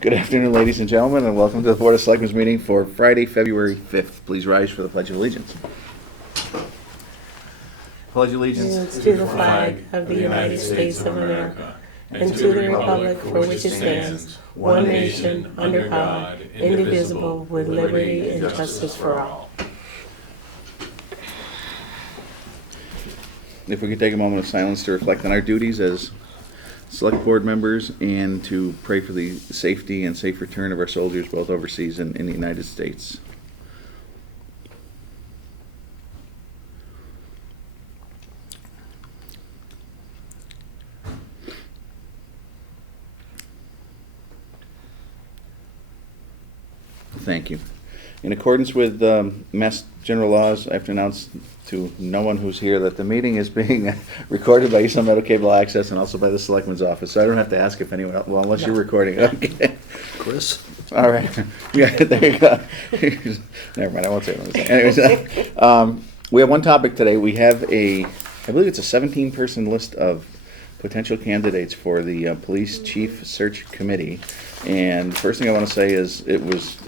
Good afternoon, ladies and gentlemen, and welcome to the Board of Selectmen's meeting for Friday, February 5th. Please rise for the Pledge of Allegiance. Pledge allegiance to the flag of the United States of America and to the republic for which it stands, one nation, under God, indivisible, with liberty and justice for all. If we could take a moment of silence to reflect on our duties as select board members and to pray for the safety and safe return of our soldiers both overseas and in the United States. Thank you. In accordance with Mass General Laws, I have to announce to no one who's here that the meeting is being recorded by Eastern Meadow Cable Access and also by the Selectmen's Office. So I don't have to ask if anyone else, well, unless you're recording. Okay. Chris? All right. Yeah, there you go. Never mind, I won't say what I'm saying. Anyways, we have one topic today. We have I believe it's a 17-person list of potential candidates for the Police Chief Search Committee. And the first thing I want to say is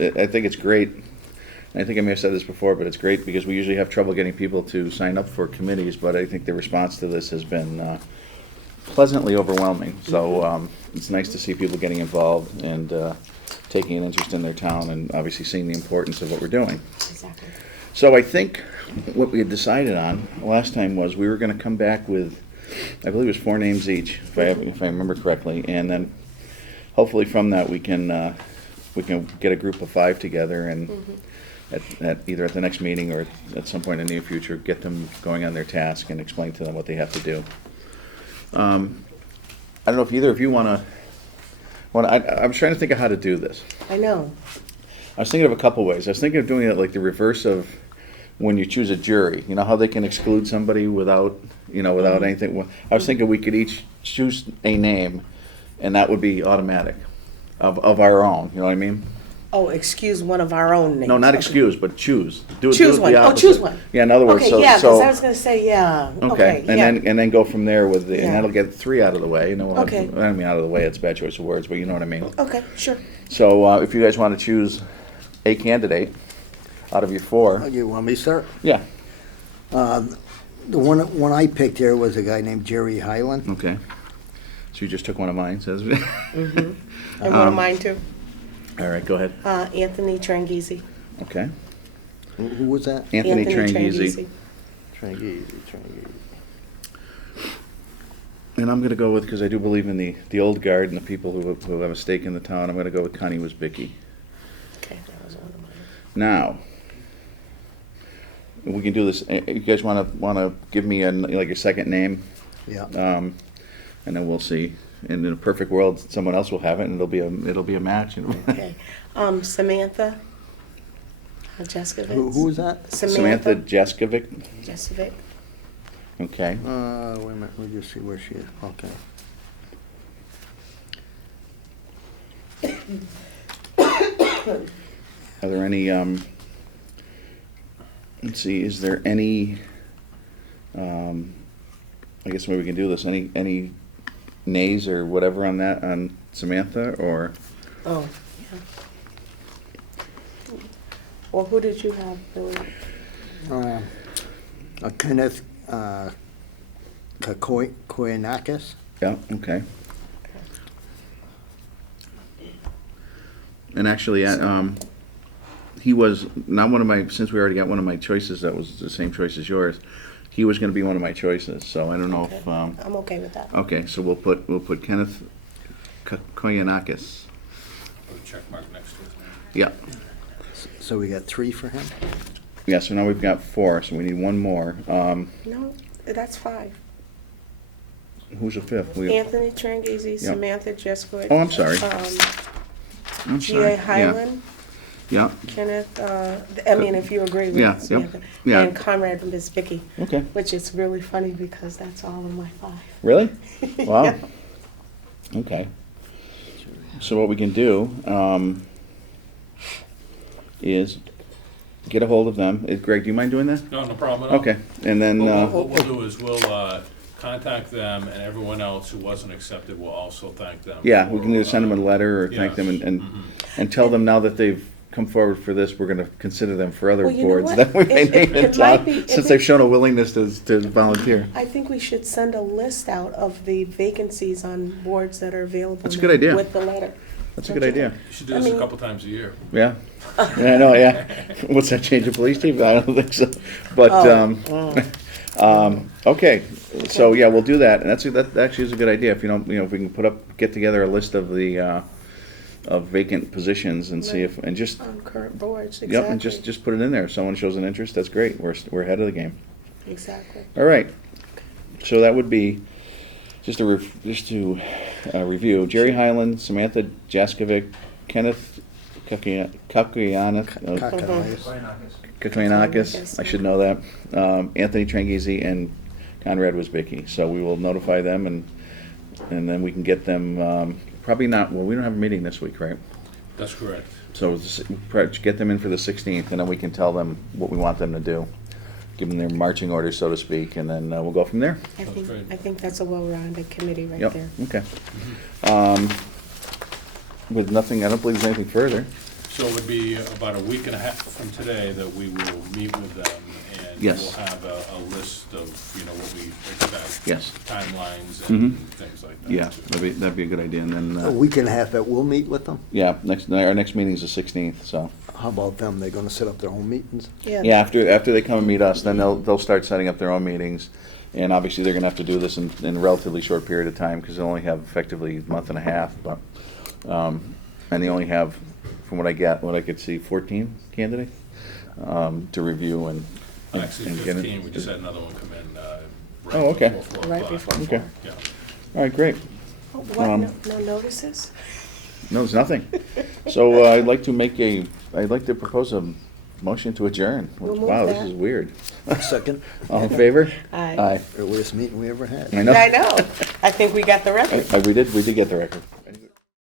I think it's great. I think I may have said this before, but it's great because we usually have trouble getting people to sign up for committees, but I think the response to this has been pleasantly overwhelming. So it's nice to see people getting involved and taking an interest in their town and obviously seeing the importance of what we're doing. Exactly. So I think what we had decided on last time was we were going to come back with, I believe it was 4 names each, if I remember correctly, and then hopefully from that we can get a group of 5 together and at either at the next meeting or at some point in the near future get them going on their task and explain to them what they have to do. I don't know if either of you want to. I was trying to think of how to do this. I know. I was thinking of a couple ways. I was thinking of doing it like the reverse of when you choose a jury. You know how they can exclude somebody without anything. I was thinking we could each choose a name, and that would be automatic of our own. You know what I mean? Oh, excuse one of our own names. No, not excuse, but choose. Choose one. Oh, choose one. Yeah, in other words, Okay, yeah, because I was going to say, yeah. Okay, and then go from there with and Yeah. that'll get 3 out of the way. You know, Okay. I don't mean out of the way. It's a bad choice of words, but you know what I mean. Okay, sure. So if you guys want to choose a candidate out of your 4, You want me to start? yeah, The one I picked here was a guy named Jerry Highland. okay. So you just took one of mine, says. And one of mine, too. All right, go ahead. Anthony Tranghese. Okay, Who was that? Anthony Tranghese. Tranghese. And I'm going to go with, because I do believe in the old guard and the people who have a stake in the town. I'm going to go with Connie Wisbicki. Okay, that was one of mine. Now, we can do this. You guys want to give me a second name, Yeah. and then we'll see. And in a perfect world, someone else will have it, and it'll be a match. You know. Okay. Samantha Jeskovic. Who was that? Samantha Jeskovic. Jeskovic. Okay. Wait a minute. Let me just see where she is. Okay. Are there any? Let's see. Is there any? I guess maybe we can do this. Any nays or whatever on Samantha or? Oh, yeah. Well, who did you have, Billy? Kenneth Koyanakis. Yeah. Okay. And actually, he was not one of my. Since we already got one of my choices, that was the same choice as yours. He was going to be one of my choices, so I don't know if. I'm okay with that. Okay, so we'll put Kenneth Koyanakis. Put a check mark next to it. Yeah. So we got 3 for him? Yeah, so now we've got 4, so we need one more. No, that's 5. Who's the 5th? Anthony Tranghese, Samantha Jeskovic. Oh, I'm sorry. I'm sorry. G.A. Highland. Yeah. Kenneth, if you agree with Yeah, Samantha. yeah. And Conrad Wisbicki. Okay. Which is really funny because that's all of my 5. Really? Wow. Yeah. Okay. So what we can do is get a hold of them. Greg, do you mind doing that? No problem at all. Okay. And then What we'll do is we'll contact them, and everyone else who wasn't accepted will also thank them. Yeah, we can for, either send them a letter or thank them yes. and tell them now that they've come forward for this, we're gonna consider them for other Well, you know boards what? that we may It- name in it might town, be- if since it- they've shown a willingness to volunteer. I think we should send a list out of the vacancies on boards that are available. That's a now good idea. With the letter. That's a Don't good you idea. You should do I this a mean- couple times a year. Yeah, yeah, I know, yeah. What's that, change of police chief? I don't think so. But, okay, so, yeah, we'll do that, and that actually is a good idea, if if we can get together a list of the, of vacant positions and see if, and just, On current boards, exactly. yep, and just put it in there. If someone shows an interest, that's great, we're ahead of the game. Exactly. All right, so that would be, just to review, Jerry Highland, Samantha Jaskovic, Kenneth Kakoyanakis, I should know that, Anthony Tranghese, and Conrad Wozbicki. So we will notify them, and then we can get them, probably not, well, we don't have a meeting this week, right? That's correct. So get them in for the 16th, and then we can tell them what we want them to do. Give them their marching orders, so to speak, and then we'll go from there. I think that's a well-rounded committee right Yep, there. okay. With nothing, I don't believe there's anything further. So it would be about a week and a half from today that we will meet with them, and Yes. we'll have a list of, what we expect. Yes. Timelines Mhm. and things like that. Yeah, too. that'd be a good idea, and then, A week and a half that we'll meet with them? yeah, our next meeting's the 16th, so. How about them? They're gonna set up their own meetings? Yeah, after they come and meet us, then they'll start setting up their own meetings, and obviously they're gonna have to do this in a relatively short period of time, because they only have effectively a month and a half, but, and they only have, from what I could see, 14 candidates, to review and Actually, get it. 15, we just had another one come in, right Oh, okay. before 4 Right o'clock. before Okay. Yeah. All right, great. Oh, what, Um, no notices? No, there's nothing. So I'd like to propose a motion to adjourn. We'll move Wow, this that. is weird. Second, All in favor? Aye. Aye. earliest meeting we ever had. I know. I know. I think we got the record. We did get the record.